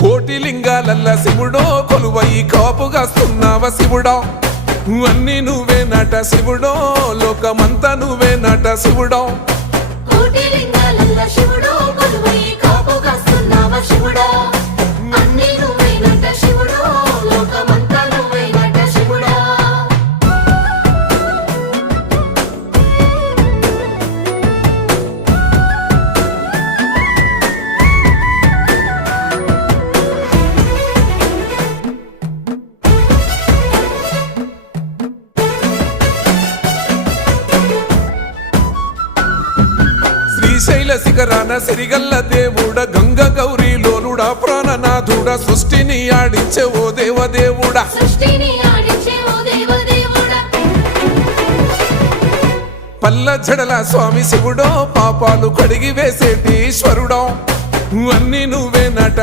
కోటి లింగాలల్ల శివుడో కొలువై కాపుగాస్తున్నావ శివుడా అన్ని నువ్వే నట శివుడో లోకమంతా నువ్వే నట శివుడో కోటి లింగాలల్ల శివుడో కొలువై కాపుగాస్తున్నావ శివుడా అన్ని నువ్వే నట శివుడో లోకమంతా నువ్వే నట శివుడా శ్రీశైల శిఖరాన సిరిగల్ల దేవుడ గంగ గౌరీ లోలుడా ప్రాణనాథుడ సృష్టిని ఆడించే ఓ దేవదేవుడా సృష్టిని ఆడించే ఓ దేవదేవుడా పల్ల జడల స్వామి శివుడో పాపాలు కడిగి వేసేటి ఈశ్వరుడో అన్ని నువ్వే నట